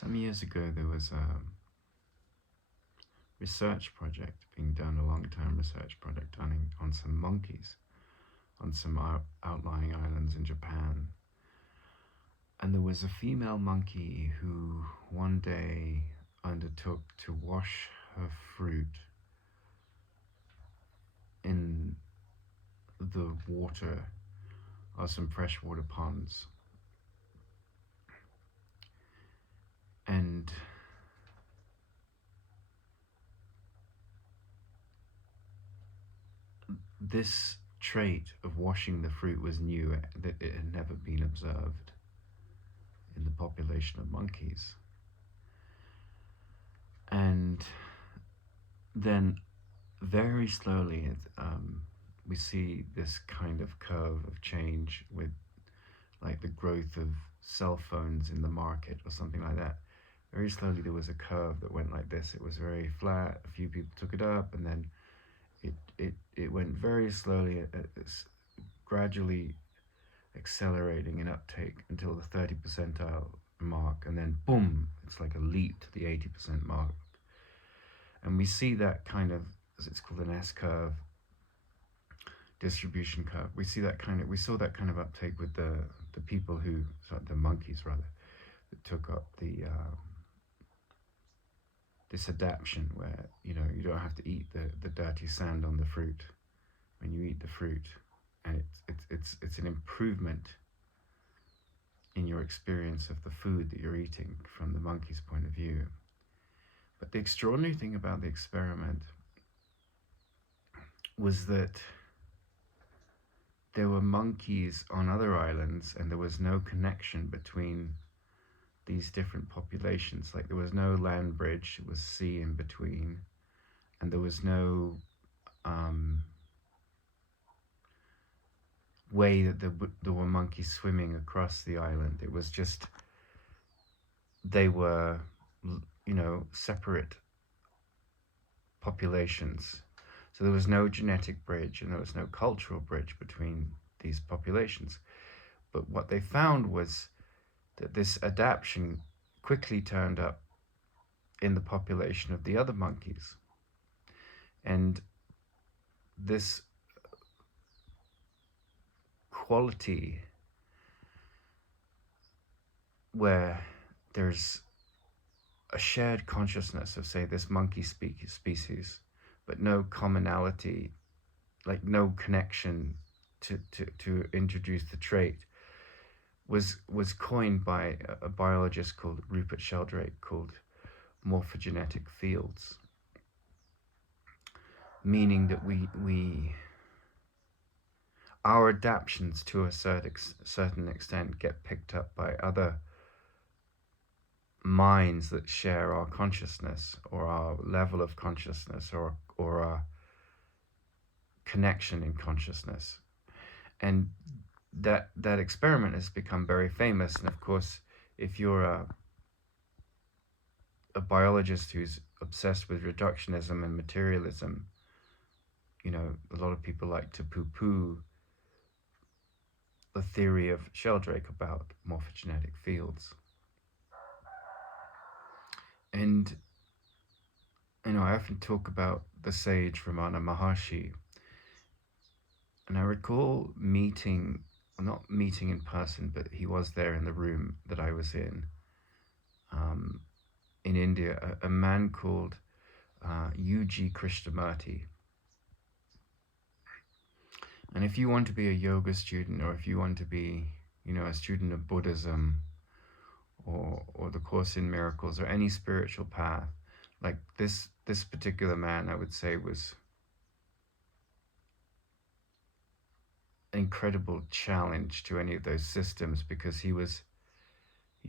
Some years ago, there was a research project being done, a long-term research project done on some monkeys on some outlying islands in Japan. And there was a female monkey who one day undertook to wash her fruit in the water of some freshwater ponds. And this trait of washing the fruit was new, that it had never been observed in the population of monkeys. And then very slowly we see this kind of curve of change with like the growth of cell phones in the market or something like that. Very slowly there was a curve that went like this. It was very flat, a few people took it up, and then it went very slowly, gradually accelerating in uptake until the 30 percentile mark, and then boom, it's like a leap to the 80% mark. And we see that kind of, as it's called, an S-curve distribution curve. We saw that kind of uptake with the people who, sorry, the monkeys rather, that took up the this adaptation where you don't have to eat the dirty sand on the fruit when you eat the fruit, and it's an improvement in your experience of the food that you're eating from the monkey's point of view. But the extraordinary thing about the experiment was that there were monkeys on other islands, and there was no connection between these different populations. Like there was no land bridge, it was sea in between, and there was no way that there were monkeys swimming across the island. It was just, they were, separate populations. So there was no genetic bridge and there was no cultural bridge between these populations. But what they found was that this adaptation quickly turned up in the population of the other monkeys. And this quality where there's a shared consciousness of, say, this monkey species, but no commonality, like no connection to introduce the trait, was coined by a biologist called Rupert Sheldrake, called morphogenetic fields, meaning that our adaptations to a certain extent get picked up by other minds that share our consciousness, or our level of consciousness, or our connection in consciousness. And that experiment has become very famous. And of course, if you're a biologist who's obsessed with reductionism and materialism, a lot of people like to poo-poo the theory of Sheldrake about morphogenetic fields. And I often talk about the sage Ramana Maharshi, and I recall not meeting in person, but he was there in the room that I was in India, a man called U.G. Krishnamurti. And if you want to be a yoga student, or if you want to be, a student of Buddhism, or the Course in Miracles, or any spiritual path, like this particular man, I would say, was an incredible challenge to any of those systems, because he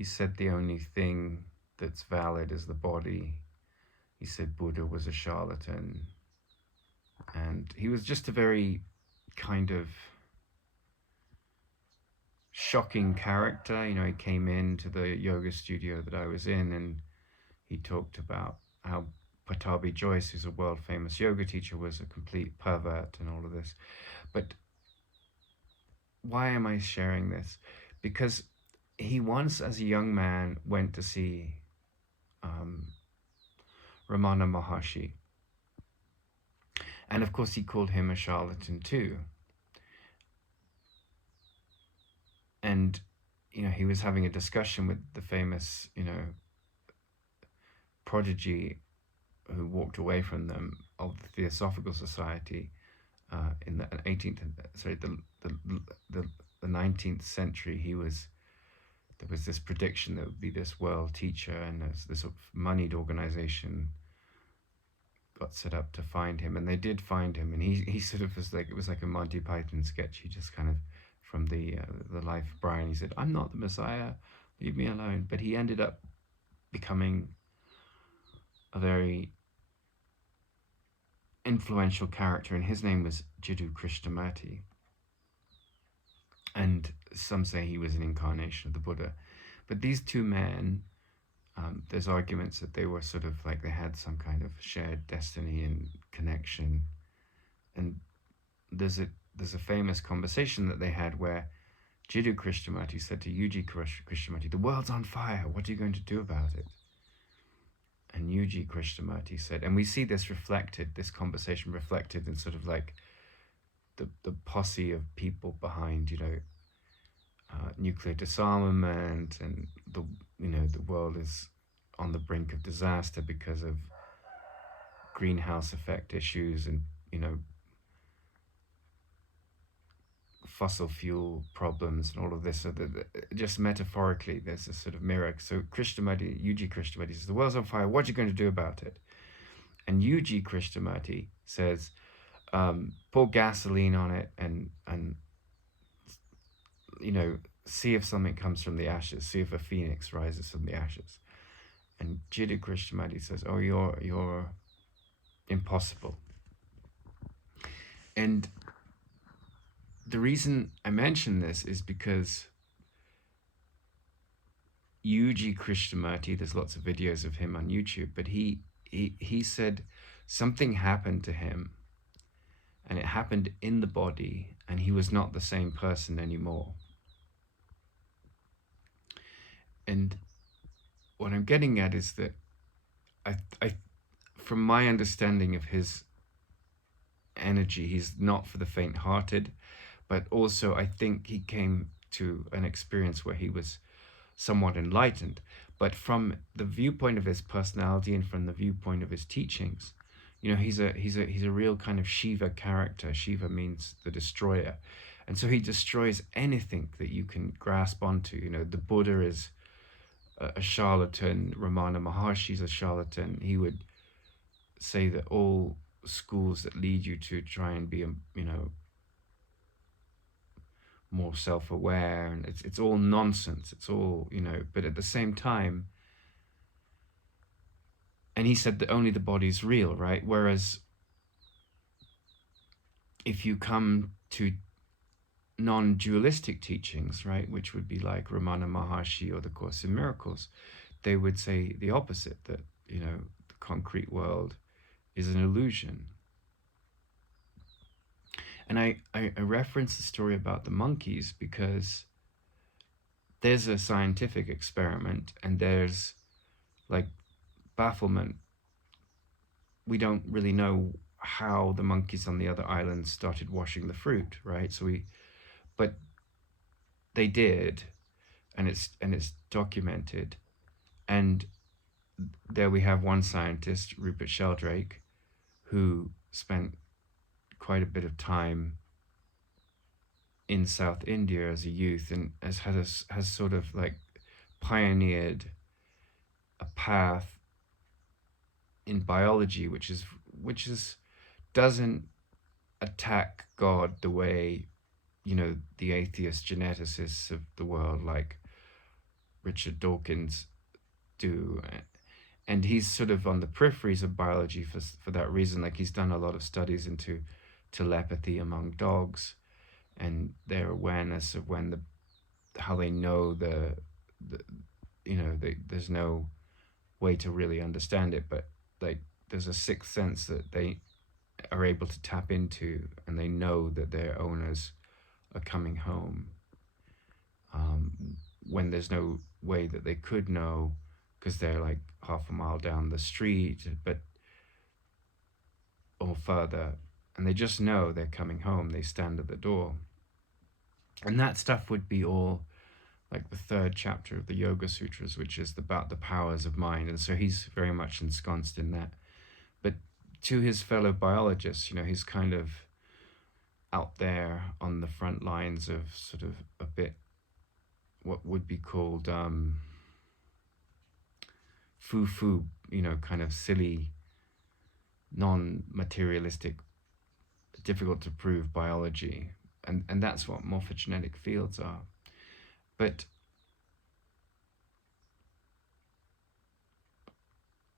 said the only thing that's valid is the body. He said Buddha was a charlatan, and he was just a very kind of shocking character. He came into the yoga studio that I was in, and he talked about how Patabi Joyce, who's a world famous yoga teacher, was a complete pervert and all of this. But why am I sharing this? Because he once, as a young man, went to see um, Ramana Maharshi. And of course, he called him a charlatan too. And, he was having a discussion with the famous, prodigy who walked away from them of the Theosophical Society in the 19th century. There was this prediction that would be this world teacher, and this sort of moneyed organization got set up to find him, and they did find him, and he sort of was like, it was like a Monty Python sketch. He just kind of, from the life of Brian, he said, "I'm not the Messiah, leave me alone." But he ended up becoming a very influential character, and his name was Jiddu Krishnamurti. And some say he was an incarnation of the Buddha. But these two men, there's arguments that they were sort of like, they had some kind of shared destiny and connection. And there's a famous conversation that they had where Jiddu Krishnamurti said to Yuji Krishnamurti, "The world's on fire, what are you going to do about it?" And Yuji Krishnamurti said, and we see this conversation reflected in sort of like the posse of people behind, nuclear disarmament, and the world is on the brink of disaster because of greenhouse effect issues and fossil fuel problems and all of this. So just metaphorically, there's a sort of mirror. So Yuji Krishnamurti says, "The world's on fire, what are you going to do about it?" And Yuji Krishnamurti says, "Pour gasoline on it and see if something comes from the ashes, see if a phoenix rises from the ashes." And Jiddu Krishnamurti says, "Oh, you're impossible." And the reason I mention this is because Yuji Krishnamurti, there's lots of videos of him on YouTube, but he said something happened to him, and it happened in the body, and he was not the same person anymore. And what I'm getting at is that I from my understanding of his energy, he's not for the faint-hearted, but also I think he came to an experience where he was somewhat enlightened. But from the viewpoint of his personality and from the viewpoint of his teachings, he's a real kind of Shiva character. Shiva means the destroyer, and so he destroys anything that you can grasp onto. The Buddha is a charlatan. Ramana Maharshi is a charlatan. He would say that all schools that lead you to try and be more self-aware, and it's all nonsense. It's all, but at the same time, and he said that only the body's real, right? Whereas if you come to non-dualistic teachings, right, which would be like Ramana Maharshi or the Course in Miracles, they would say the opposite, that the concrete world is an illusion. And I reference the story about the monkeys because there's a scientific experiment, and there's like bafflement. We don't really know how the monkeys on the other islands started washing the fruit, right? But they did, and it's documented. And there we have one scientist, Rupert Sheldrake, who spent quite a bit of time in South India as a youth, and has sort of like pioneered a path in biology which doesn't attack God the way the atheist geneticists of the world like Richard Dawkins do. And he's sort of on the peripheries of biology for that reason. Like, he's done a lot of studies into telepathy among dogs and their awareness of how they know there's no way to really understand it, but like there's a sixth sense that they are able to tap into, and they know that their owners are coming home when there's no way that they could know because they're like half a mile down the street, but or further, and they just know they're coming home. They stand at the door, and that stuff would be all like the third chapter of the Yoga Sutras, which is about the powers of mind. And so he's very much ensconced in that. But to his fellow biologists, he's kind of out there on the front lines of sort of a bit what would be called foo-foo, kind of silly, non-materialistic, difficult to prove biology. And that's what morphogenetic fields are. But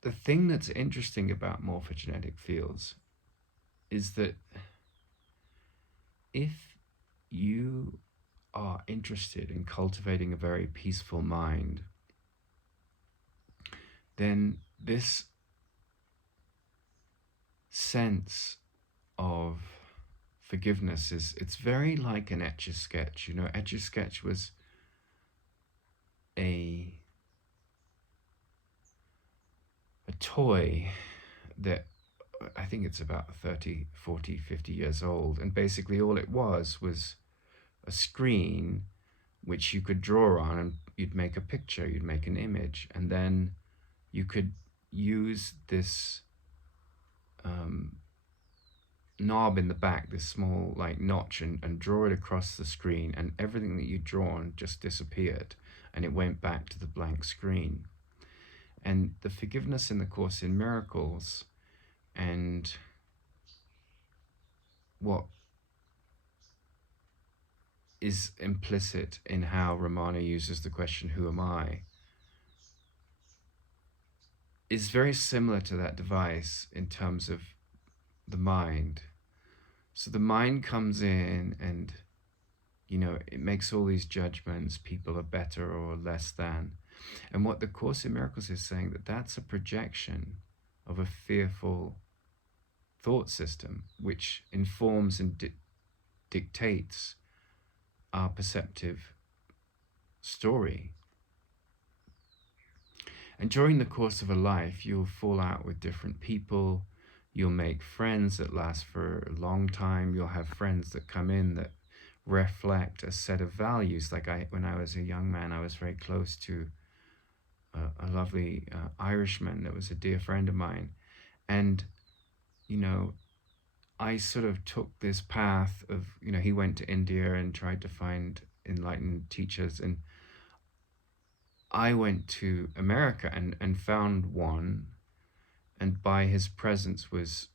the thing that's interesting about morphogenetic fields is that if you are interested in cultivating a very peaceful mind, then this sense of forgiveness it's very like an Etch-a-Sketch. Etch-a-Sketch was a toy that I think it's about 30, 40, 50 years old, and basically all it was a screen which you could draw on, and you'd make a picture, you'd make an image, and then you could use this knob in the back, this small like notch, and draw it across the screen, and everything that you'd drawn just disappeared, and it went back to the blank screen. And the forgiveness in the Course in Miracles, and what is implicit in how Ramana uses the question, who am I, is very similar to that device in terms of the mind. So the mind comes in and, it makes all these judgments, people are better or less than. And what the Course in Miracles is saying, that's a projection of a fearful thought system, which informs and dictates our perceptive story. And during the course of a life, you'll fall out with different people. You'll make friends that last for a long time. You'll have friends that come in that reflect a set of values. Like when I was a young man, I was very close to a lovely Irishman that was a dear friend of mine. And, I sort of took this path of, he went to India and tried to find enlightened teachers. And I went to America and found one, and by his presence was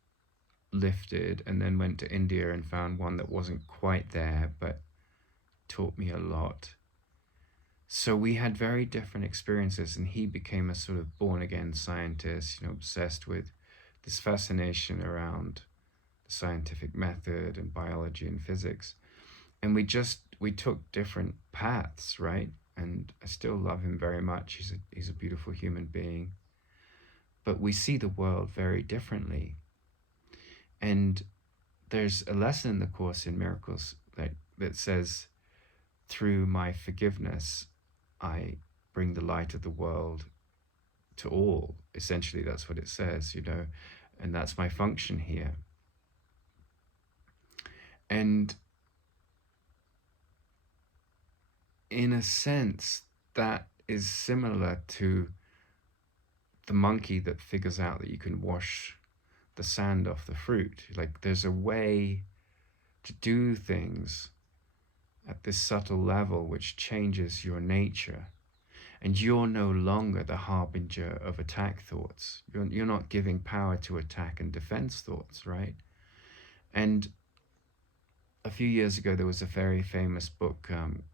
lifted, and then went to India and found one that wasn't quite there, but taught me a lot. So we had very different experiences, and he became a sort of born-again scientist, obsessed with this fascination around the scientific method and biology and physics. And we took different paths, right? And I still love him very much. He's a beautiful human being. But we see the world very differently. And there's a lesson in the Course in Miracles that says, through my forgiveness, I bring the light of the world to all. Essentially, that's what it says, and that's my function here. And in a sense, that is similar to the monkey that figures out that you can wash the sand off the fruit. Like, there's a way to do things at this subtle level which changes your nature, and you're no longer the harbinger of attack thoughts. You're not giving power to attack and defense thoughts, right? And a few years ago, there was a very famous book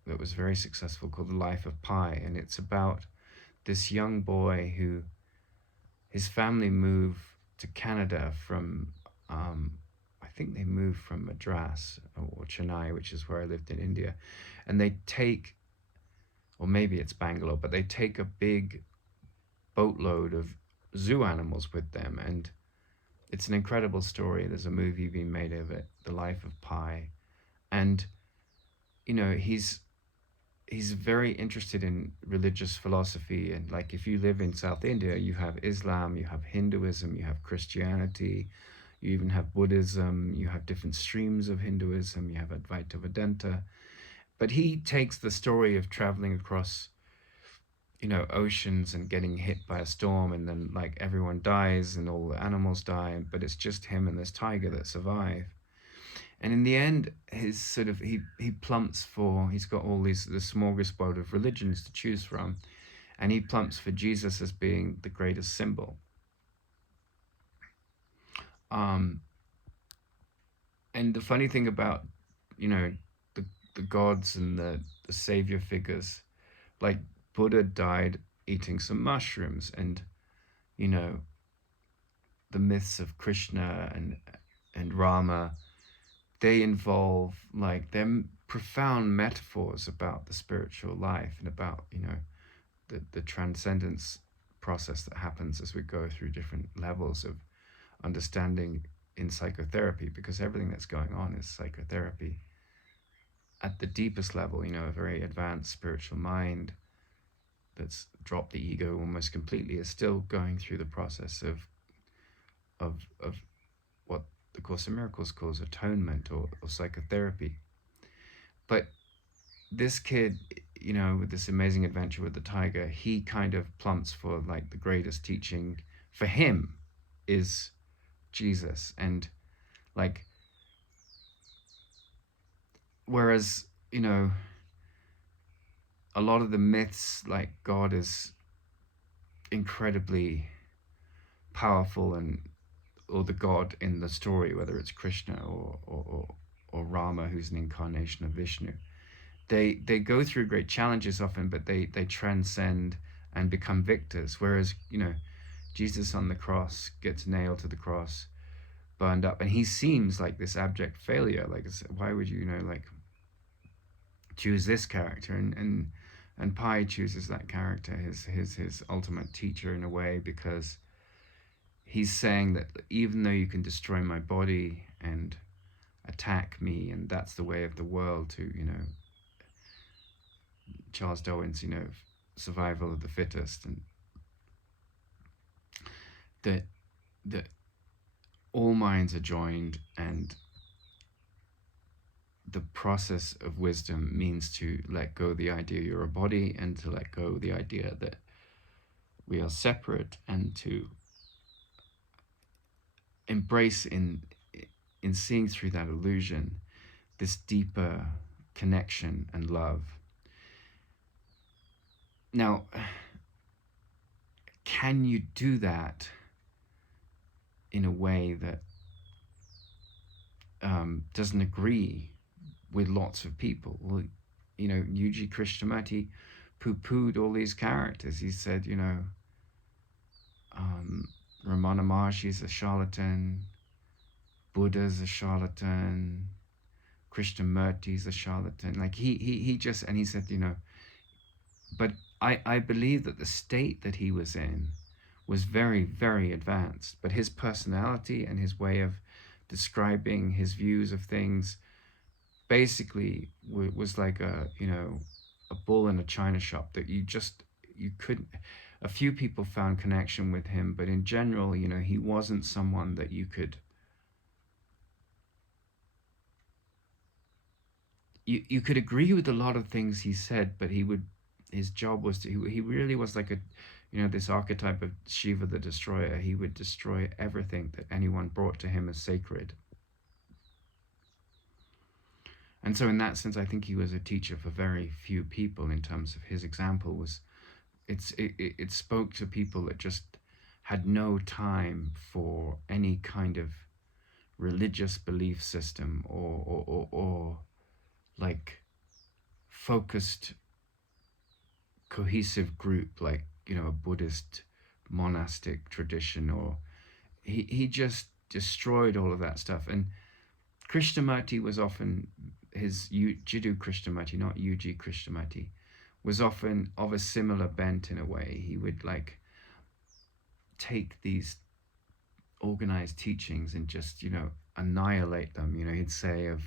that was very successful called The Life of Pi, and it's about this young boy who, his family moved to Canada from, I think they moved from Madras or Chennai, which is where I lived in India, and they take, or maybe it's Bangalore, but they take a big boatload of zoo animals with them, and it's an incredible story. There's a movie being made of it, The Life of Pi. And, he's he's very interested in religious philosophy. And like, if you live in South India, you have Islam, you have Hinduism, you have Christianity, you even have Buddhism, you have different streams of Hinduism, you have Advaita Vedanta. But he takes the story of traveling across, oceans and getting hit by a storm, and then like everyone dies and all the animals die, but it's just him and this tiger that survive. And in the end, his sort of he plumps for, he's got all these, the smorgasbord of religions to choose from, and he plumps for Jesus as being the greatest symbol. Um, and the funny thing about, you know, the the gods and the savior figures, like Buddha died eating some mushrooms, and you know the myths of Krishna and Rama, they involve, like, they're profound metaphors about the spiritual life and about, the transcendence process that happens as we go through different levels of understanding in psychotherapy, because everything that's going on is psychotherapy. At the deepest level, a very advanced spiritual mind that's dropped the ego almost completely is still going through the process of what the Course in Miracles calls atonement, or psychotherapy. But this kid, with this amazing adventure with the tiger, he kind of plumps for, like, the greatest teaching for him is Jesus. And like, whereas, a lot of the myths, like God is incredibly powerful, and or the God in the story, whether it's Krishna or Rama, who's an incarnation of Vishnu, they go through great challenges often, but they transcend and become victors. Whereas, Jesus on the cross gets nailed to the cross, burned up, and he seems like this abject failure. Like, why would you, like, choose this character? And Pai chooses that character, his ultimate teacher, in a way, because he's saying that even though you can destroy my body and attack me, and that's the way of the world, to, Charles Darwin's, survival of the fittest, and that all minds are joined, and the process of wisdom means to let go the idea you're a body, and to let go the idea that we are separate, and to embrace in seeing through that illusion this deeper connection and love. Now, can you do that in a way that doesn't agree with lots of people? Well, Yuji Krishnamurti poo-pooed all these characters. He said, Ramana Maharshi's a charlatan, Buddha's a charlatan, Krishnamurti's a charlatan. Like, he just, and he said, but I believe that the state that he was in was very, very advanced, but his personality and his way of describing his views of things basically was like a bull in a china shop, that you couldn't. A few people found connection with him, but in general, he wasn't someone that you could, you could agree with a lot of things he said, but his job was to, he really was like a, this archetype of Shiva the destroyer. He would destroy everything that anyone brought to him as sacred. And so in that sense, I think he was a teacher for very few people, in terms of his example was, it spoke to people that just had no time for any kind of religious belief system, or like focused cohesive group, like, a Buddhist monastic tradition, or he just destroyed all of that stuff. And Krishnamurti was often, Jiddu Krishnamurti, not Yuji Krishnamurti, was often of a similar bent in a way. He would, like, take these organized teachings and just, annihilate them. He'd say of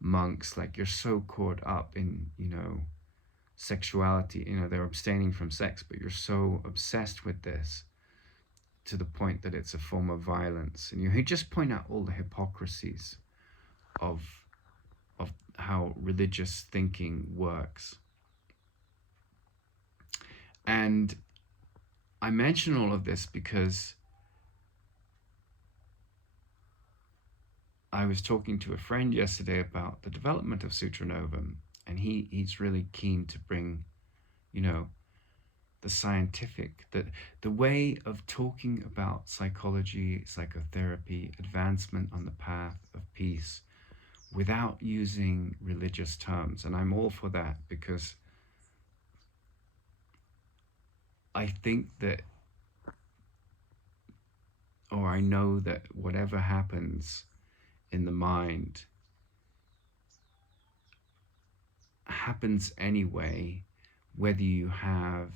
monks, like, you're so caught up in, sexuality, they're abstaining from sex, but you're so obsessed with this to the point that it's a form of violence. And you just point out all the hypocrisies of how religious thinking works. And I mention all of this because I was talking to a friend yesterday about the development of Sutra Novum, and he's really keen to bring, the scientific, the way of talking about psychology, psychotherapy, advancement on the path of peace without using religious terms. And I'm all for that, because I think that, or I know that whatever happens in the mind happens anyway, whether you have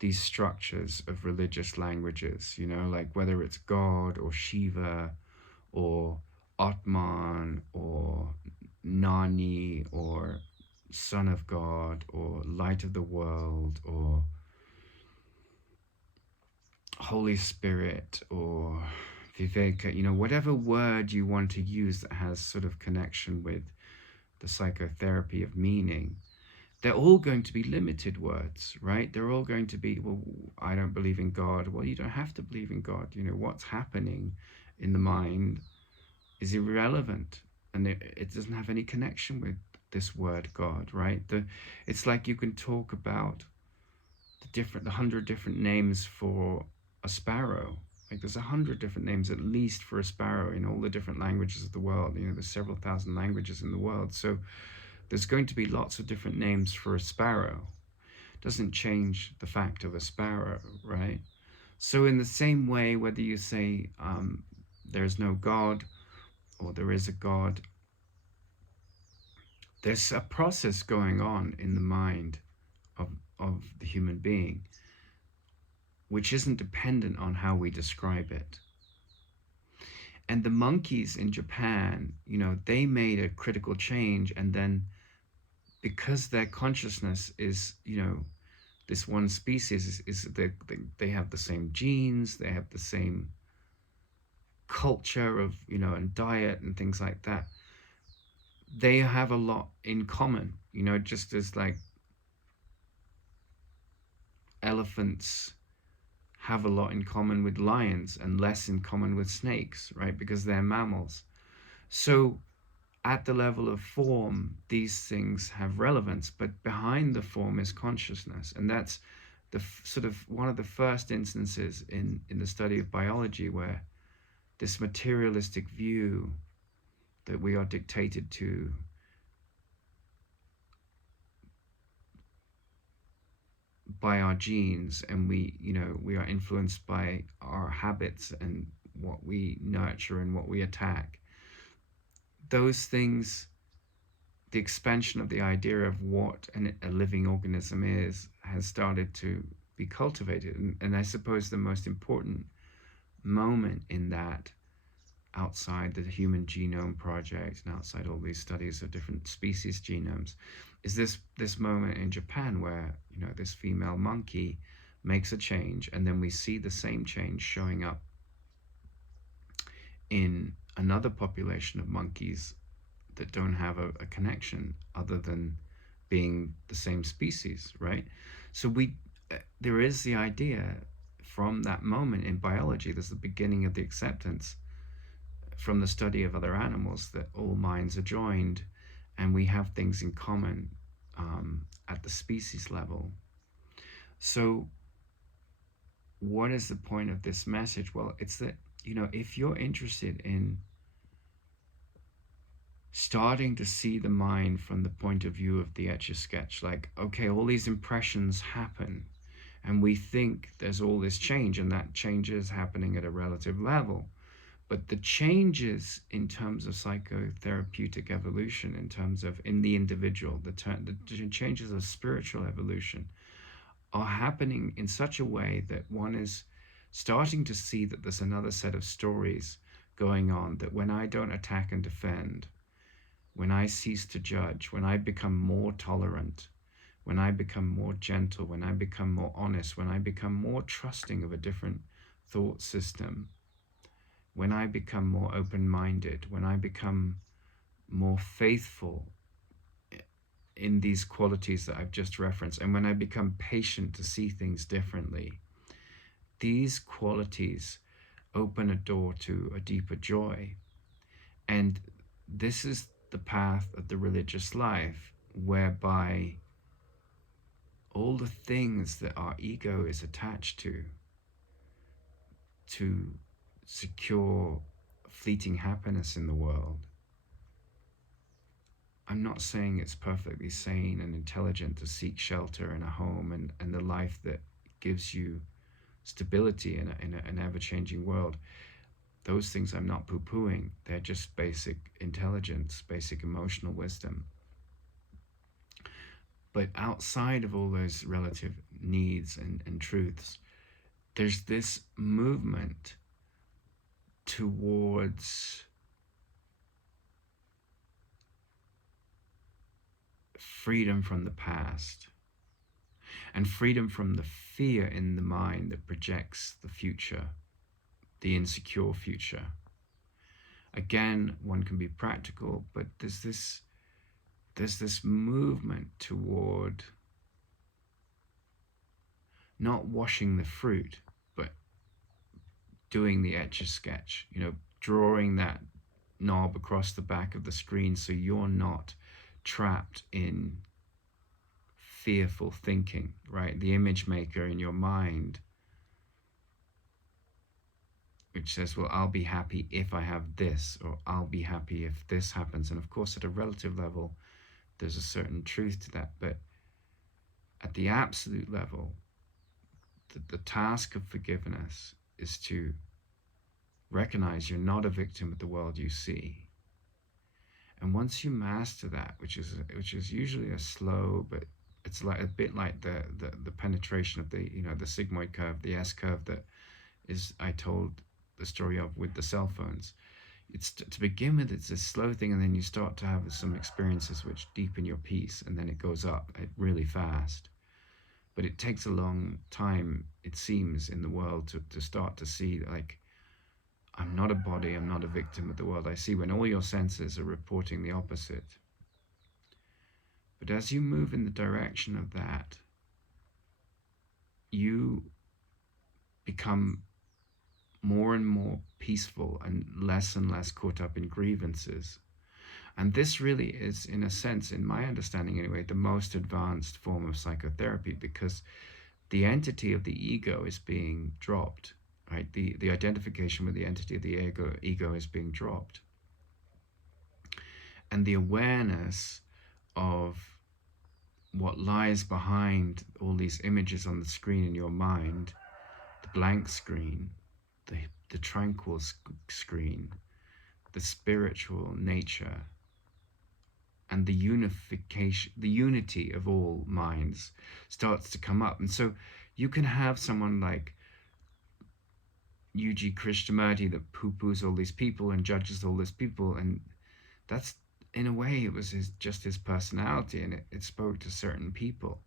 these structures of religious languages, like whether it's God or Shiva or Atman or Nani or Son of God or Light of the World or Holy Spirit or Viveka, whatever word you want to use that has sort of connection with the psychotherapy of meaning, they're all going to be limited words, right? They're all going to be, well, I don't believe in God. Well, you don't have to believe in God. What's happening in the mind is irrelevant, and it doesn't have any connection with this word God, right? It's like you can talk about the 100 different names for a sparrow. Like there's 100 different names at least for a sparrow in all the different languages of the world. There's several thousand languages in the world. So there's going to be lots of different names for a sparrow. Doesn't change the fact of a sparrow, right? So in the same way, whether you say there's no God or there is a God, there's a process going on in the mind of the human being, which isn't dependent on how we describe it. And the monkeys in Japan, they made a critical change, and then because their consciousness is, this one species is they have the same genes, they have the same culture of, and diet and things like that. They have a lot in common, just as like elephants have a lot in common with lions and less in common with snakes, right? Because they're mammals. So at the level of form, these things have relevance, but behind the form is consciousness. And that's the sort of one of the first instances in the study of biology where this materialistic view that we are dictated to by our genes, and we are influenced by our habits and what we nurture and what we attack. Those things, the expansion of the idea of what a living organism is, has started to be cultivated. And I suppose the most important moment in that, outside the Human Genome Project and outside all these studies of different species genomes, is this moment in Japan where this female monkey makes a change, and then we see the same change showing up in another population of monkeys that don't have a connection other than being the same species, right? So there is the idea from that moment in biology, there's the beginning of the acceptance from the study of other animals that all minds are joined and we have things in common at the species level. So what is the point of this message? Well, it's that, if you're interested in starting to see the mind from the point of view of the Etch-a-Sketch, like, okay, all these impressions happen and we think there's all this change, and that change is happening at a relative level. But the changes in terms of psychotherapeutic evolution, in terms of in the individual, the changes of spiritual evolution are happening in such a way that one is starting to see that there's another set of stories going on, that when I don't attack and defend, when I cease to judge, when I become more tolerant, when I become more gentle, when I become more honest, when I become more trusting of a different thought system, when I become more open minded, when I become more faithful in these qualities that I've just referenced, and when I become patient to see things differently, these qualities open a door to a deeper joy. And this is the path of the religious life, whereby all the things that our ego is attached to secure fleeting happiness in the world. I'm not saying it's perfectly sane and intelligent to seek shelter in a home and the life that gives you stability in an ever-changing world. Those things I'm not poo-pooing. They're just basic intelligence, basic emotional wisdom. But outside of all those relative needs and truths, there's this movement towards freedom from the past and freedom from the fear in the mind that projects the future, the insecure future. Again, one can be practical, but there's this movement toward not washing the fruit, but doing the Etch-a-Sketch, drawing that knob across the back of the screen so you're not trapped in fearful thinking, right? The image maker in your mind, which says, well, I'll be happy if I have this, or I'll be happy if this happens. And of course, at a relative level, there's a certain truth to that. But at the absolute level, the task of forgiveness is to recognize you're not a victim of the world you see. And once you master that, which is usually a slow, but it's like a bit like the penetration of the the sigmoid curve, the S curve that is I told the story of with the cell phones. It's to begin with, it's a slow thing, and then you start to have some experiences which deepen your peace, and then it goes up really fast. But it takes a long time, it seems, in the world to start to see, like, I'm not a body, I'm not a victim of the world I see, when all your senses are reporting the opposite. But as you move in the direction of that, you become more and more peaceful and less caught up in grievances. And this really is, in a sense, in my understanding anyway, the most advanced form of psychotherapy, because the entity of the ego is being dropped, right? The identification with the entity of the ego is being dropped. And the awareness of what lies behind all these images on the screen in your mind, the blank screen, the tranquil screen, the spiritual nature, and the unification, the unity of all minds starts to come up. And so you can have someone like Yuji Krishnamurti that poo-poos all these people and judges all these people, and that's, in a way, it was just his personality, and it spoke to certain people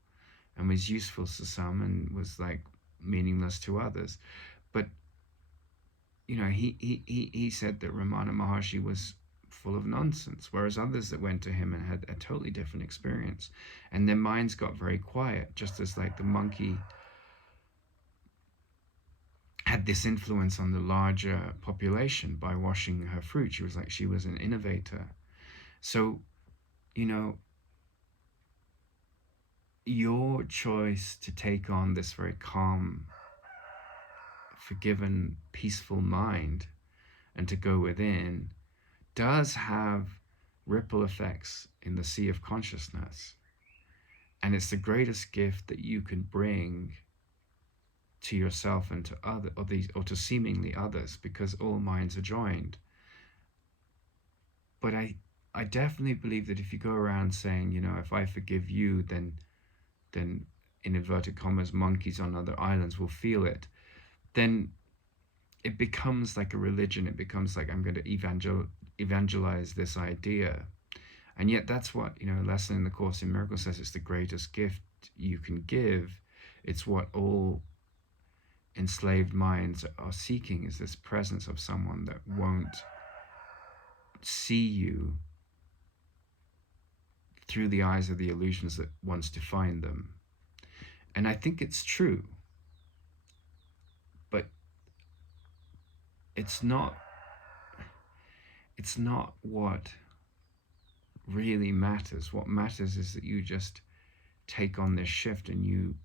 and was useful to some and was like meaningless to others. But he said that Ramana Maharshi was full of nonsense, whereas others that went to him and had a totally different experience, and their minds got very quiet, just as like the monkey had this influence on the larger population by washing her fruit. She was an innovator. So, your choice to take on this very calm, forgiven, peaceful mind and to go within does have ripple effects in the sea of consciousness. And it's the greatest gift that you can bring to yourself and to other, or to seemingly others, because all minds are joined. But I definitely believe that if you go around saying, if I forgive you, then in inverted commas, monkeys on other islands will feel it, then it becomes like a religion. It becomes like, I'm going to evangelize this idea. And yet that's what, a lesson in the Course in Miracles says, it's the greatest gift you can give. It's what all enslaved minds are seeking, is this presence of someone that won't see you through the eyes of the illusions that once defined them. And I think it's true, but it's not what really matters. What matters is that you just take on this shift and you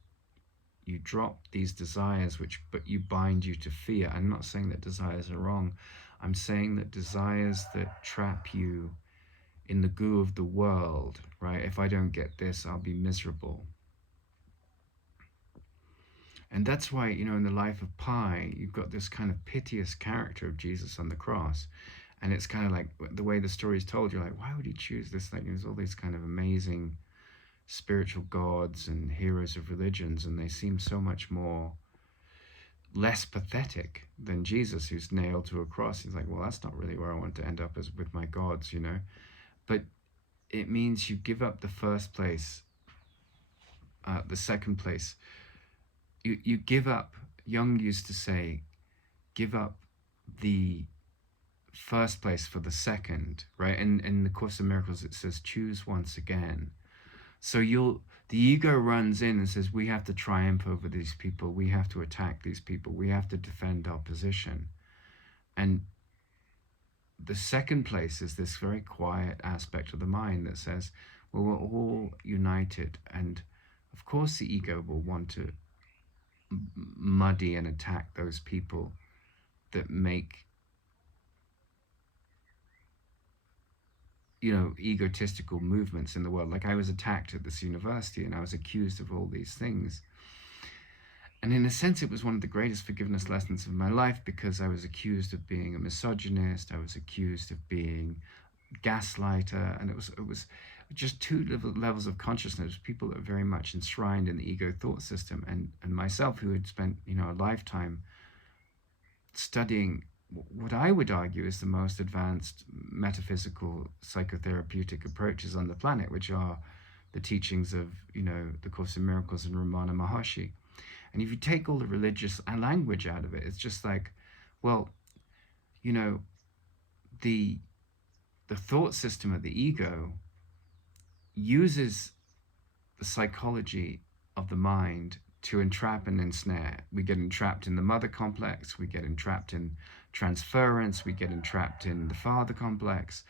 drop these desires but you bind you to fear. I'm not saying that desires are wrong. I'm saying that desires that trap you in the goo of the world, right? If I don't get this, I'll be miserable. And that's why, in the life of Pi, you've got this kind of piteous character of Jesus on the cross. And it's kind of like the way the story is told, you're like, why would he choose this? Like, there's all these kind of amazing spiritual gods and heroes of religions, and they seem so much less pathetic than Jesus, who's nailed to a cross. He's like, well, that's not really where I want to end up, as with my gods, But it means you give up the first place, the second place. You give up, Jung used to say, give up the first place for the second, right? And in the Course of Miracles, it says, choose once again. So the ego runs in and says, we have to triumph over these people. We have to attack these people. We have to defend our position. And the second place is this very quiet aspect of the mind that says, well, we're all united. And of course the ego will want to muddy and attack those people that make egotistical movements in the world. Like, I was attacked at this university and I was accused of all these things. And in a sense, it was one of the greatest forgiveness lessons of my life, because I was accused of being a misogynist. I was accused of being a gaslighter. And it was just two levels of consciousness, people that are very much enshrined in the ego thought system. And myself, who had spent, a lifetime studying what I would argue is the most advanced metaphysical psychotherapeutic approaches on the planet, which are the teachings of, the Course in Miracles and Ramana Maharshi. And if you take all the religious language out of it, it's just like, well, the thought system of the ego uses the psychology of the mind to entrap and ensnare. We get entrapped in the mother complex, we get entrapped in transference, we get entrapped in the father complex.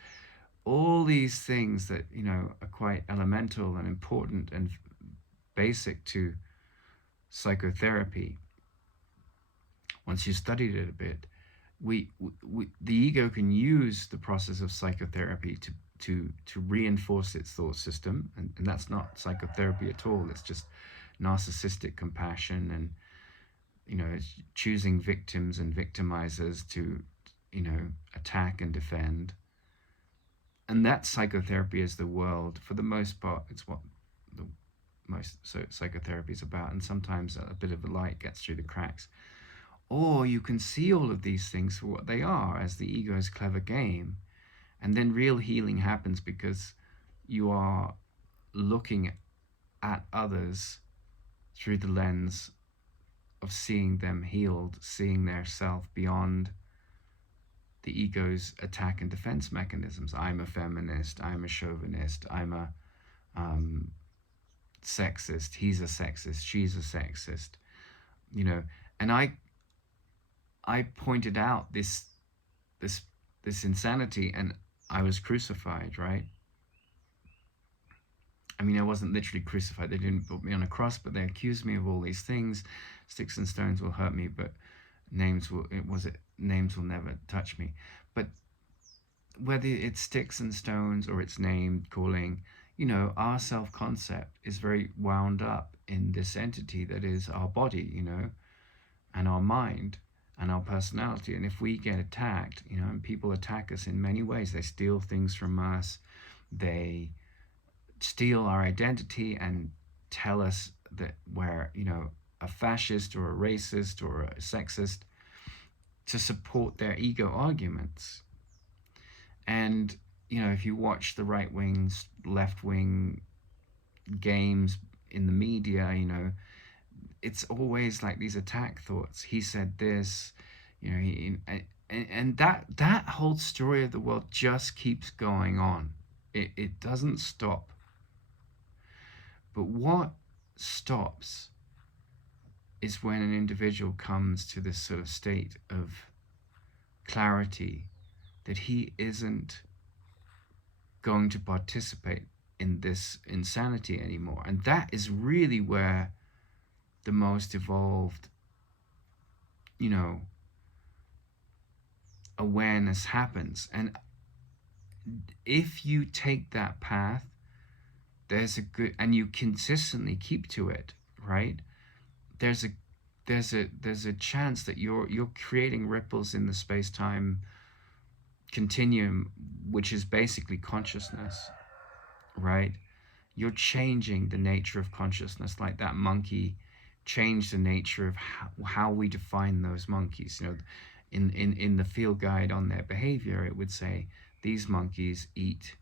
All these things that, are quite elemental and important and basic to psychotherapy. Once you studied it a bit, the ego can use the process of psychotherapy to reinforce its thought system, and that's not psychotherapy at all. It's just narcissistic compassion, and it's choosing victims and victimizers to attack and defend. And that psychotherapy is the world, for the most part. It's what the most psychotherapy is about, and sometimes a bit of the light gets through the cracks. Or you can see all of these things for what they are, as the ego's clever game, and then real healing happens because you are looking at others through the lens of seeing them healed, seeing their self beyond the ego's attack and defense mechanisms. I'm a feminist, I'm a chauvinist, I'm a sexist, he's a sexist, she's a sexist, and I pointed out this insanity, and I was crucified, right? I mean, I wasn't literally crucified. They didn't put me on a cross, but they accused me of all these things. Sticks and stones will hurt me, but names will never touch me. But whether it's sticks and stones or it's name calling, our self-concept is very wound up in this entity that is our body, and our mind and our personality. And if we get attacked, and people attack us in many ways, they steal things from us, they steal our identity and tell us that we're, a fascist or a racist or a sexist to support their ego arguments. And, if you watch the right wings, left wing games in the media, it's always like these attack thoughts. He said this, and that whole story of the world just keeps going on. It doesn't stop. But what stops is when an individual comes to this sort of state of clarity that he isn't going to participate in this insanity anymore. And that is really where the most evolved, awareness happens. And if you take that path, there's a good, and you consistently keep to it, right? There's a chance that you're creating ripples in the space-time continuum, which is basically consciousness, right? You're changing the nature of consciousness, like that monkey changed the nature of how we define those monkeys. In the field guide on their behavior, it would say these monkeys eat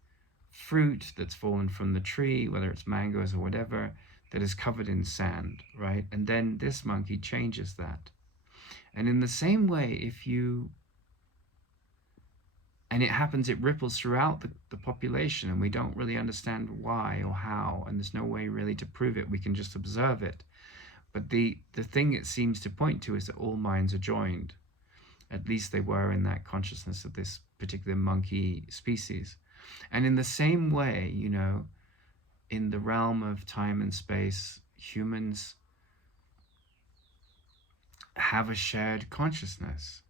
fruit that's fallen from the tree, whether it's mangoes or whatever, that is covered in sand, right? And then this monkey changes that. And in the same way, and it happens, it ripples throughout the population, and we don't really understand why or how, and there's no way really to prove it. We can just observe it. But the thing it seems to point to is that all minds are joined. At least they were in that consciousness of this particular monkey species. And in the same way, in the realm of time and space, humans have a shared consciousness.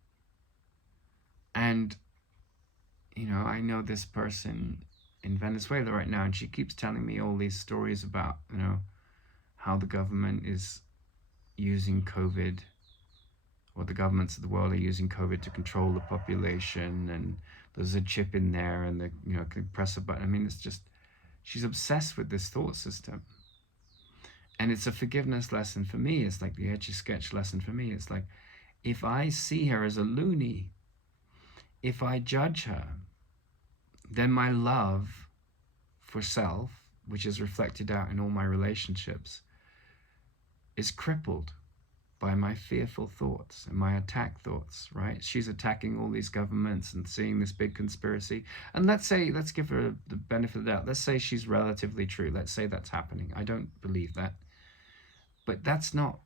And I know this person in Venezuela right now, and she keeps telling me all these stories about, how the government is using COVID, or the governments of the world are using COVID to control the population, and there's a chip in there, and can press a button. I mean, it's just, she's obsessed with this thought system. And it's a forgiveness lesson for me. It's like the Etch-a-Sketch lesson for me. It's like, if I see her as a loony, if I judge her, then my love for self, which is reflected out in all my relationships, is crippled by my fearful thoughts and my attack thoughts, right? She's attacking all these governments and seeing this big conspiracy. And let's give her the benefit of the doubt. Let's say she's relatively true. Let's say that's happening. I don't believe that. But that's not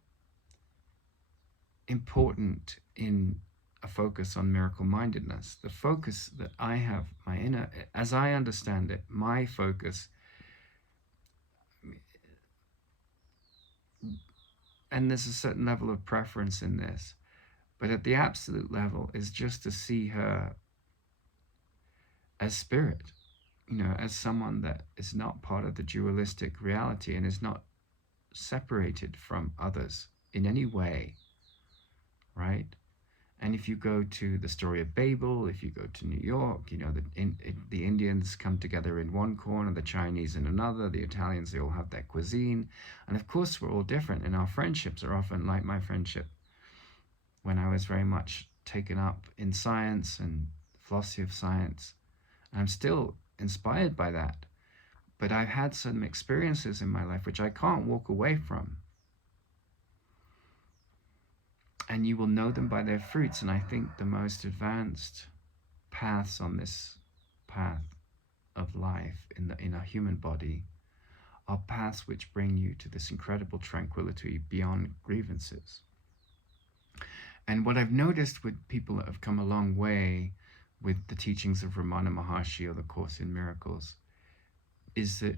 important in a focus on miracle-mindedness. The focus that I have, my inner, as I understand it, my focus, and there's a certain level of preference in this, but at the absolute level is just to see her as spirit, as someone that is not part of the dualistic reality and is not separated from others in any way, right? And if you go to the story of Babel, if you go to New York, the Indians come together in one corner, the Chinese in another, the Italians, they all have their cuisine. And of course, we're all different, and our friendships are often like my friendship when I was very much taken up in science and philosophy of science. And I'm still inspired by that. But I've had some experiences in my life which I can't walk away from. And you will know them by their fruits. And I think the most advanced paths on this path of life in a human body are paths which bring you to this incredible tranquility beyond grievances. And what I've noticed with people that have come a long way with the teachings of Ramana Maharshi or the Course in Miracles is that,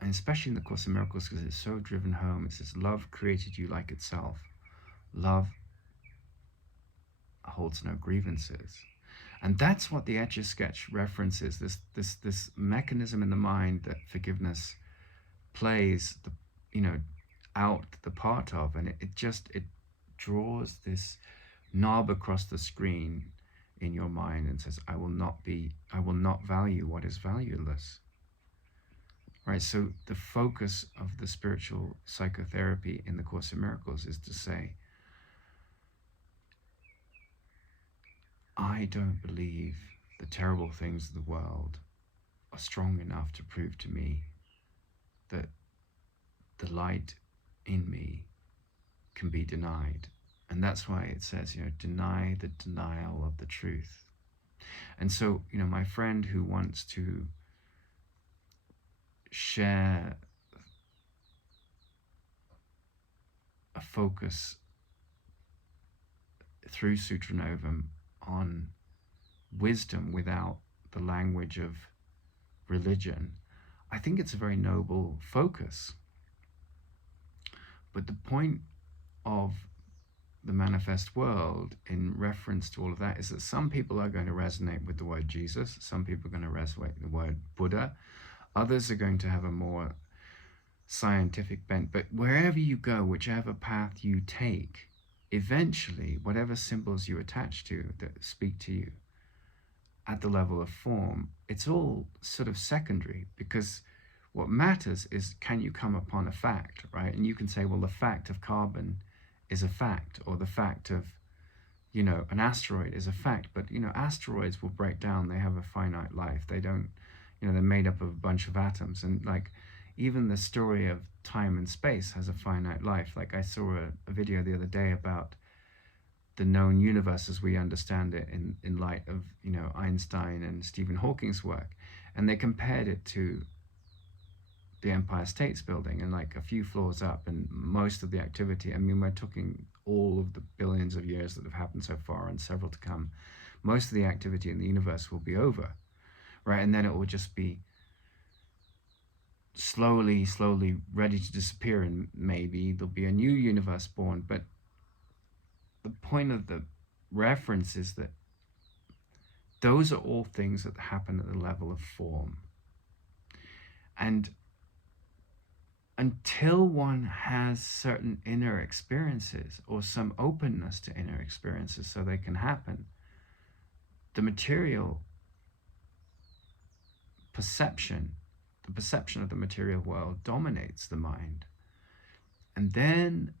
and especially in the Course in Miracles because it's so driven home, it says love created you like itself. Love holds no grievances. And that's what the Etch-a-Sketch references, this mechanism in the mind that forgiveness plays out the part of, and it draws this knob across the screen in your mind and says, I will not value what is valueless. Right, so the focus of the spiritual psychotherapy in the Course in Miracles is to say, I don't believe the terrible things of the world are strong enough to prove to me that the light in me can be denied. And that's why it says, deny the denial of the truth. And so, my friend who wants to share a focus through Sutra Novum on wisdom without the language of religion, I think it's a very noble focus. But the point of the manifest world in reference to all of that is that some people are going to resonate with the word Jesus, some people are going to resonate with the word Buddha, others are going to have a more scientific bent. But wherever you go, whichever path you take, eventually whatever symbols you attach to that speak to you at the level of form, it's all sort of secondary, because what matters is, can you come upon a fact, right? And you can say, well, the fact of carbon is a fact, or the fact of, an asteroid is a fact. But, asteroids will break down. They have a finite life. They don't, they're made up of a bunch of atoms. And like, even the story of time and space has a finite life. Like, I saw a video the other day about the known universe as we understand it in light of, Einstein and Stephen Hawking's work. And they compared it to the Empire State Building, and like a few floors up, and most of the activity, we're talking all of the billions of years that have happened so far and several to come, most of the activity in the universe will be over, right? And then it will just be slowly ready to disappear, and maybe there'll be a new universe born. But the point of the reference is that those are all things that happen at the level of form. And until one has certain inner experiences, or some openness to inner experiences so they can happen, the material perception, the perception of the material world dominates the mind. And then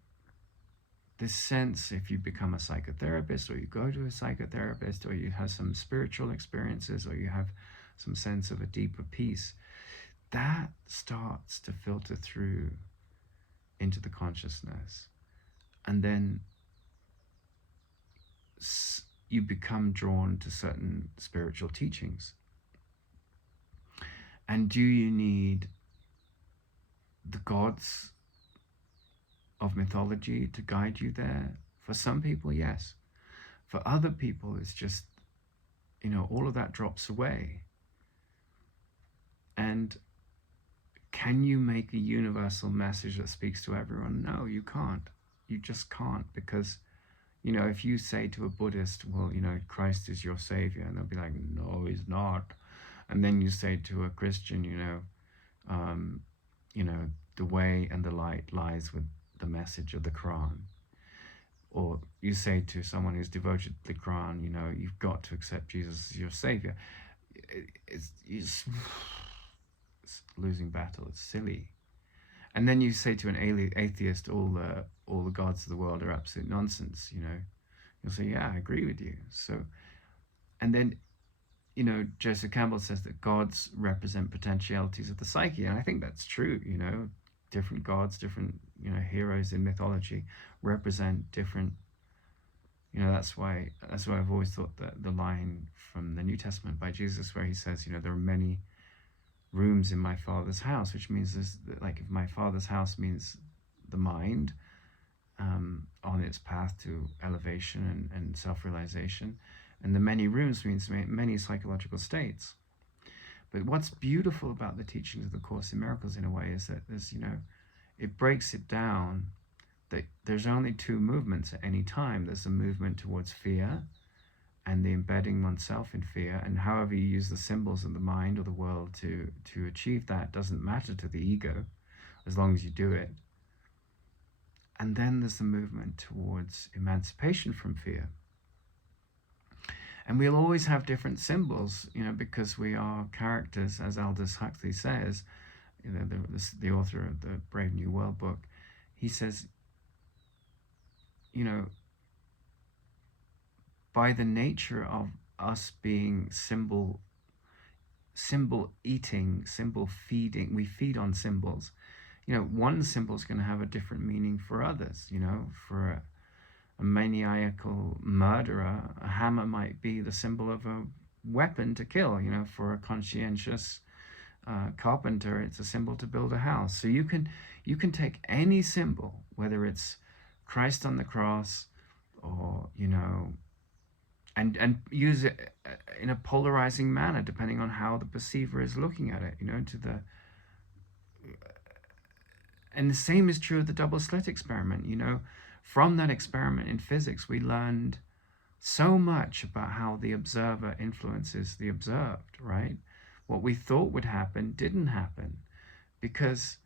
this sense, if you become a psychotherapist, or you go to a psychotherapist, or you have some spiritual experiences, or you have some sense of a deeper peace, that starts to filter through into the consciousness. And then you become drawn to certain spiritual teachings. And do you need the gods of mythology to guide you there? For some people, yes. For other people, it's just, all of that drops away. And can you make a universal message that speaks to everyone? No, you can't. You just can't, because, if you say to a Buddhist, well, Christ is your savior, and they'll be like, no, he's not. And then you say to a Christian, the way and the light lies with the message of the Quran. Or you say to someone who's devoted to the Quran, you've got to accept Jesus as your savior. It's losing battle. It's silly. And then you say to an atheist, all the gods of the world are absolute nonsense. You'll say, yeah, I agree with you. So, and then, Joseph Campbell says that gods represent potentialities of the psyche, and I think that's true. Different gods, different heroes in mythology represent different. That's why I've always thought that the line from the New Testament by Jesus, where he says, there are many rooms in my Father's house, which means there's, like, if my Father's house means the mind on its path to elevation and self-realization, and the many rooms means many psychological states. But what's beautiful about the teachings of the Course in Miracles, in a way, is that there's, it breaks it down that there's only two movements at any time. There's a movement towards fear and the embedding oneself in fear, and however you use the symbols of the mind or the world to achieve that doesn't matter to the ego, as long as you do it. And then there's the movement towards emancipation from fear. And we'll always have different symbols, because we are characters, as Aldous Huxley says, the author of the Brave New World book. He says, by the nature of us being symbol eating, symbol feeding. We feed on symbols. One symbol is going to have a different meaning for others. For a maniacal murderer, a hammer might be the symbol of a weapon to kill. For a conscientious carpenter, it's a symbol to build a house. So you can take any symbol, whether it's Christ on the cross, or and use it in a polarizing manner, depending on how the perceiver is looking at it. And the same is true of the double slit experiment. From that experiment in physics, we learned so much about how the observer influences the observed, right? What we thought would happen didn't happen because,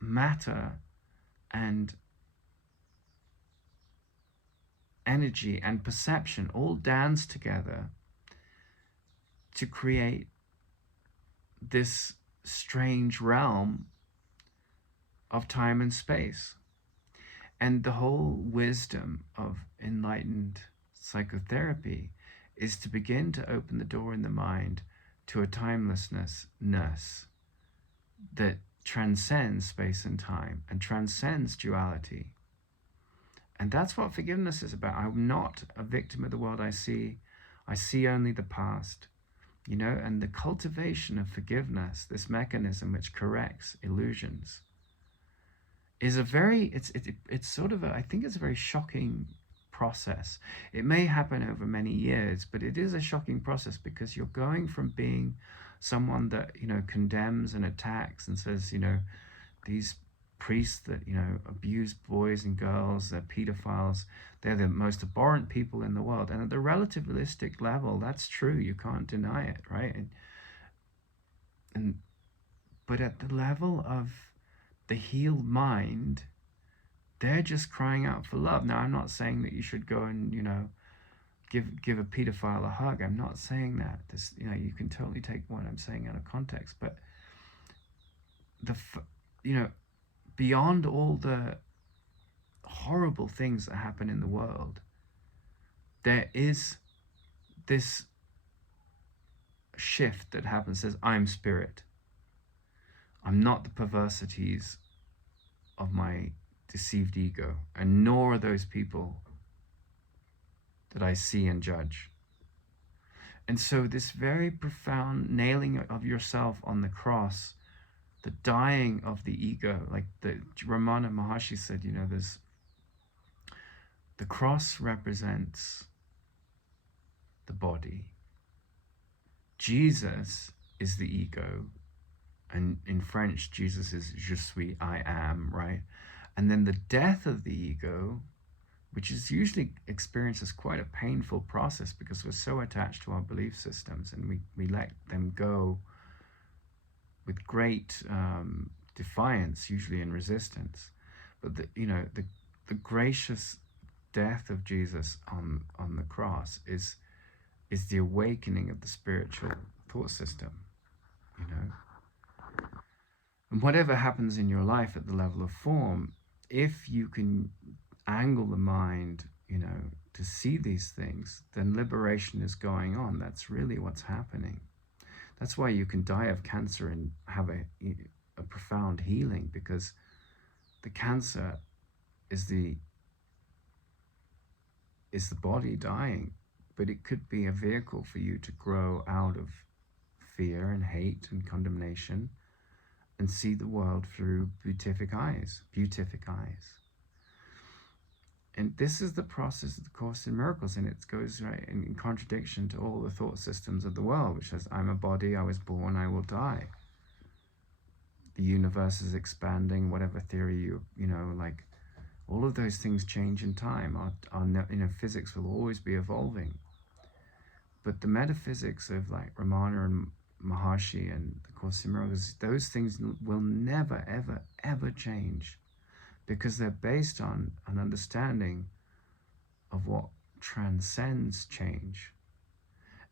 matter and energy and perception all dance together to create this strange realm of time and space. And the whole wisdom of enlightened psychotherapy is to begin to open the door in the mind to a timelessness that transcends space and time and transcends duality. And that's what forgiveness is about. I'm not a victim of the world I see. I see only the past. And the cultivation of forgiveness, this mechanism which corrects illusions, is a very, it's sort of I think it's a very shocking process. It may happen over many years, but it is a shocking process because you're going from being someone that, condemns and attacks and says, these priests that, abuse boys and girls, they're pedophiles, they're the most abhorrent people in the world. And at the relativistic level, that's true. You can't deny it, right? But at the level of the healed mind, they're just crying out for love. Now, I'm not saying that you should go and, give a pedophile a hug. I'm not saying that. This, you can totally take what I'm saying out of context. But beyond all the horrible things that happen in the world, there is this shift that happens. Says, I'm spirit. I'm not the perversities of my deceived ego, and nor are those people that I see and judge. And so this very profound nailing of yourself on the cross, the dying of the ego, like the Ramana Maharshi said, there's the cross represents the body. Jesus is the ego. And in French, Jesus is je suis, I am, right? And then the death of the ego, which is usually experienced as quite a painful process because we're so attached to our belief systems, and we let them go with great defiance, usually in resistance. But the gracious death of Jesus on the cross is the awakening of the spiritual thought system, And whatever happens in your life at the level of form, if you can angle the mind, to see these things, then liberation is going on. That's really what's happening. That's why you can die of cancer and have a profound healing, because the cancer is the body dying, but it could be a vehicle for you to grow out of fear and hate and condemnation and see the world through beatific eyes. And this is the process of the Course in Miracles, and it goes right in contradiction to all the thought systems of the world, which says, I'm a body, I was born, I will die. The universe is expanding, whatever theory like all of those things change in time. Our physics will always be evolving. But the metaphysics of like Ramana and Maharshi and the Course in Miracles, those things will never, ever, ever change, because they're based on an understanding of what transcends change,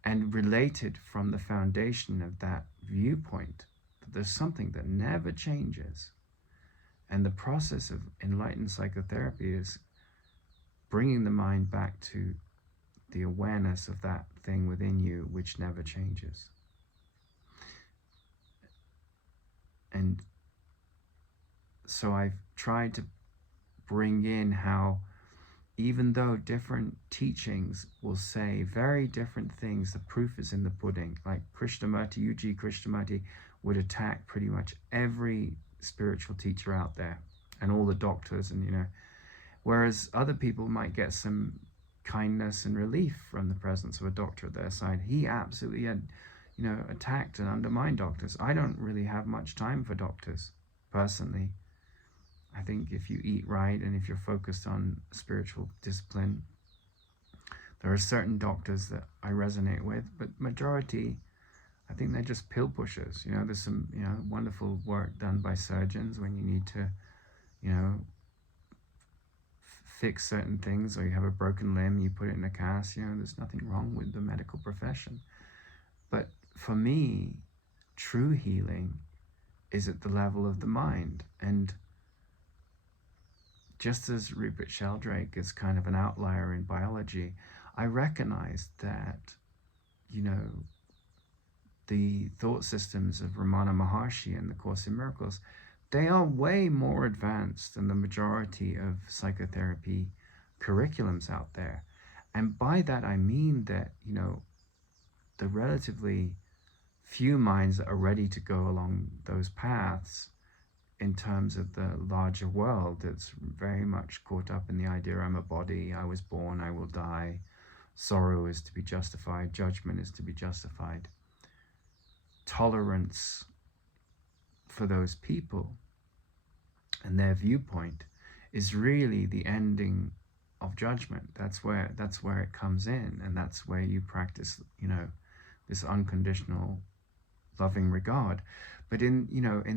and related from the foundation of that viewpoint, that there's something that never changes. And the process of enlightened psychotherapy is bringing the mind back to the awareness of that thing within you which never changes. And so I've tried to bring in how, even though different teachings will say very different things, the proof is in the pudding. Like Krishnamurti, U.G. Krishnamurti would attack pretty much every spiritual teacher out there and all the doctors, and whereas other people might get some kindness and relief from the presence of a doctor at their side. He absolutely had, attacked and undermined doctors. I don't really have much time for doctors, personally. I think if you eat right and if you're focused on spiritual discipline, there are certain doctors that I resonate with, but majority, I think they're just pill pushers. There's some, wonderful work done by surgeons when you need to, fix certain things, or you have a broken limb, you put it in a cast. There's nothing wrong with the medical profession. But for me, true healing is at the level of the mind. And just as Rupert Sheldrake is kind of an outlier in biology, I recognize that, the thought systems of Ramana Maharshi and the Course in Miracles, they are way more advanced than the majority of psychotherapy curriculums out there. And by that I mean that, the relatively few minds that are ready to go along those paths in terms of the larger world that's very much caught up in the idea, I'm a body, I was born, I will die, sorrow is to be justified, judgment is to be justified. Tolerance for those people and their viewpoint is really the ending of judgment. That's where it comes in, and that's where you practice, this unconditional loving regard. But in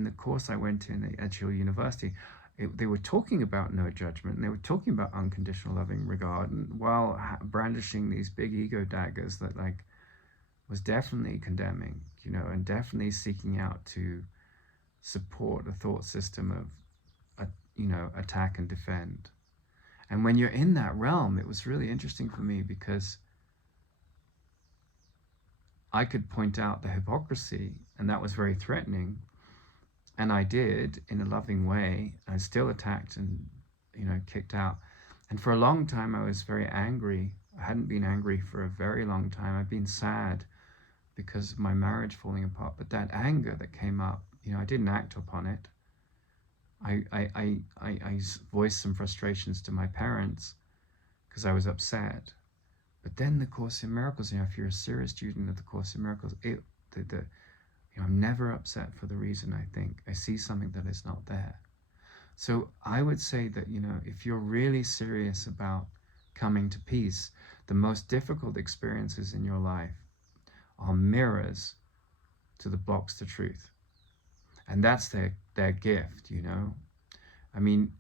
the course I went in at Edgehill University, they were talking about no judgment, and they were talking about unconditional loving regard, and while brandishing these big ego daggers that was definitely condemning, and definitely seeking out to support a thought system of, attack and defend. And when you're in that realm, it was really interesting for me because I could point out the hypocrisy, and that was very threatening. And I did in a loving way. I still attacked and, kicked out. And for a long time, I was very angry. I hadn't been angry for a very long time. I've been sad because of my marriage falling apart. But that anger that came up, I didn't act upon it. I voiced some frustrations to my parents because I was upset. But then the Course in Miracles, if you're a serious student of the Course in Miracles, I'm never upset for the reason I think. I see something that is not there. So I would say that, if you're really serious about coming to peace, the most difficult experiences in your life are mirrors to the blocks to truth. And that's their gift, I mean,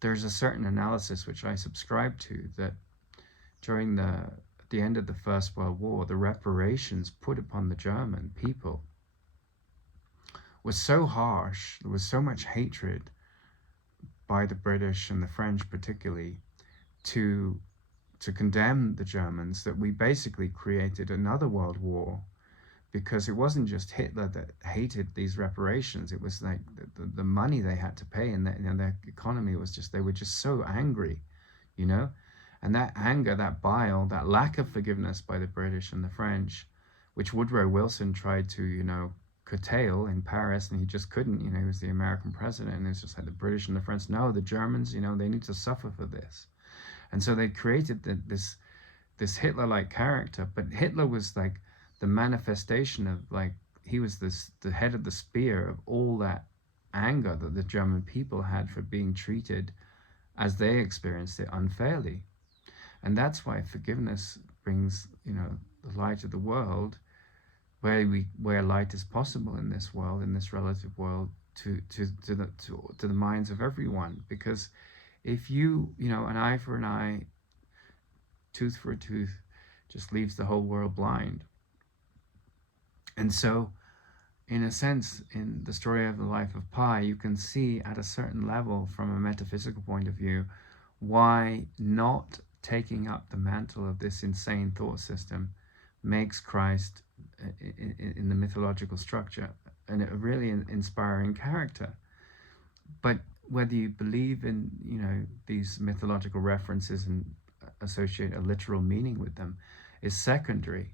there's a certain analysis which I subscribe to that during the end of the First World War, the reparations put upon the German people was so harsh, there was so much hatred by the British and the French particularly to condemn the Germans, that we basically created another world war, because it wasn't just Hitler that hated these reparations. It was like the money they had to pay, and their economy was just, they were just so angry, And that anger, that bile, that lack of forgiveness by the British and the French, which Woodrow Wilson tried to, curtail in Paris, and he just couldn't, he was the American president, and it's just like the British and the French, no, the Germans, they need to suffer for this. And so they created this Hitler-like character, but Hitler was like the manifestation of, he was the head of the spear of all that anger that the German people had for being treated as they experienced it unfairly. And that's why forgiveness brings, the light of the world, where light is possible in this world, in this relative world, to the minds of everyone. Because if an eye for an eye, tooth for a tooth, just leaves the whole world blind. And so, in a sense, in the story of the life of Pi, you can see at a certain level, from a metaphysical point of view, why not taking up the mantle of this insane thought system makes Christ in the mythological structure and a really inspiring character. But whether you believe in, these mythological references and associate a literal meaning with them is secondary.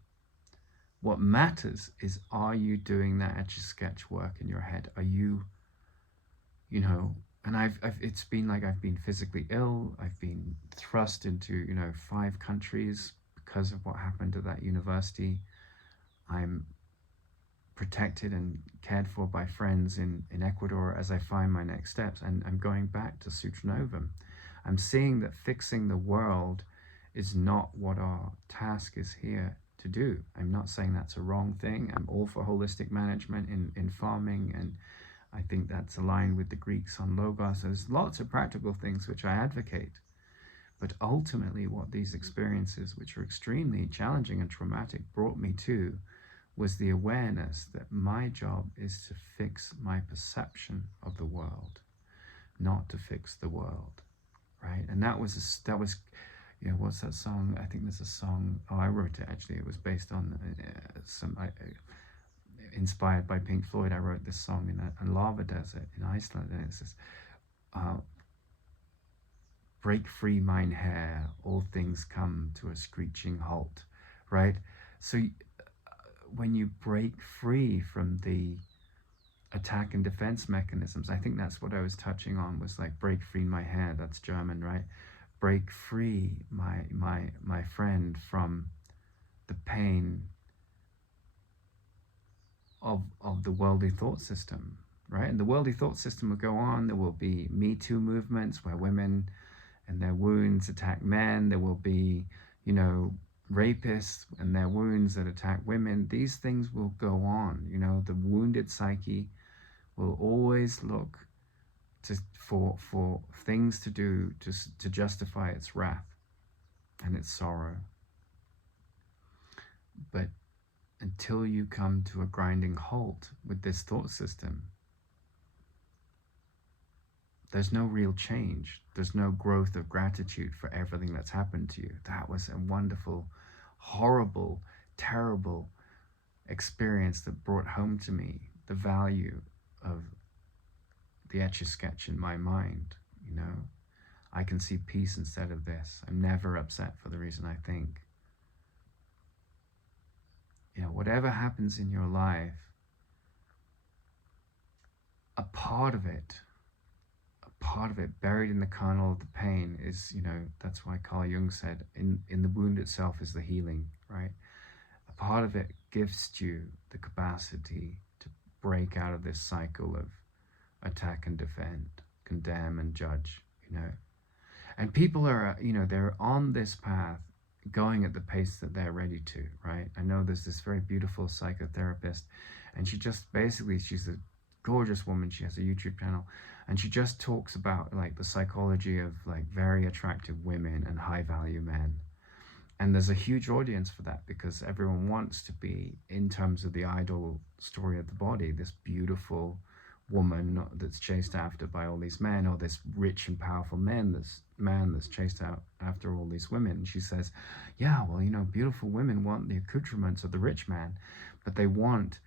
What matters is, are you doing that Etch-a-Sketch work in your head? Are you, and I've it's been like I've been physically ill. I've been thrust into, 5 countries because of what happened at that university. I'm protected and cared for by friends in Ecuador as I find my next steps. And I'm going back to Sutra Novum. I'm seeing that fixing the world is not what our task is here to do. I'm not saying that's a wrong thing. I'm all for holistic management in farming, and I think that's aligned with the Greeks on logos. There's lots of practical things which I advocate. But ultimately what these experiences, which are extremely challenging and traumatic, brought me to was the awareness that my job is to fix my perception of the world, not to fix the world, right? And that was, what's that song? I think there's a song, I wrote it actually. It was based on inspired by Pink Floyd. I wrote this song in a lava desert in Iceland, and it says, break free mine hair, all things come to a screeching halt, right? So when you break free from the attack and defense mechanisms, I think that's what I was touching on, was like break free my hair, that's German, right? Break free my friend from the pain of the worldly thought system, right? And the worldly thought system will go on. There will be Me Too movements where women and their wounds attack men. There will be, rapists and their wounds that attack women. These things will go on. The wounded psyche will always look for things to do to justify its wrath and its sorrow. But until you come to a grinding halt with this thought system, there's no real change. There's no growth of gratitude for everything that's happened to you. That was a wonderful, horrible, terrible experience that brought home to me the value of the Etch-a-Sketch in my mind. I can see peace instead of this. I'm never upset for the reason I think. Whatever happens in your life, a part of it buried in the kernel of the pain is, that's why Carl Jung said, in the wound itself is the healing, right? A part of it gifts you the capacity to break out of this cycle of attack and defend, condemn and judge, And people are, they're on this path going at the pace that they're ready to, right? I know there's this very beautiful psychotherapist, and she's a gorgeous woman. She has a YouTube channel, and she just talks about like the psychology of like very attractive women and high value men. And there's a huge audience for that because everyone wants to be, in terms of the idol story of the body, this beautiful woman that's chased after by all these men, or this rich and powerful man that's chased out after all these women. And she says, yeah, well, beautiful women want the accoutrements of the rich man, but they want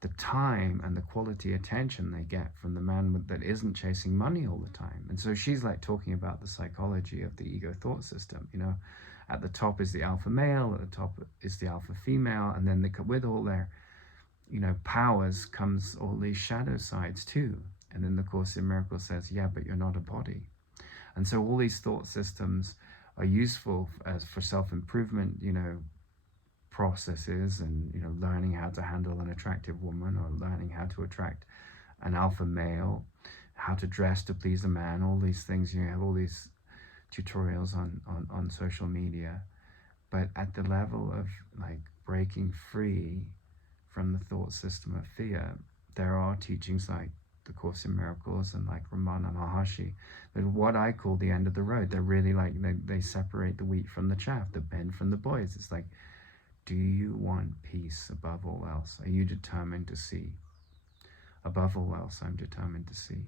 the time and the quality attention they get from the man that isn't chasing money all the time. And so she's like talking about the psychology of the ego thought system. At the top is the alpha male, at the top is the alpha female, and then with all their powers comes all these shadow sides too. And then the Course in Miracles says, yeah, but you're not a body. And so all these thought systems are useful for self-improvement, processes, and learning how to handle an attractive woman, or learning how to attract an alpha male, how to dress to please a man, all these things. You have all these tutorials on social media. But at the level of like breaking free from the thought system of fear, there are teachings like the Course in Miracles and like Ramana Maharshi, that what I call the end of the road. They're really like, they separate the wheat from the chaff, the men from the boys. It's like, do you want peace above all else? Are you determined to see? Above all else, I'm determined to see.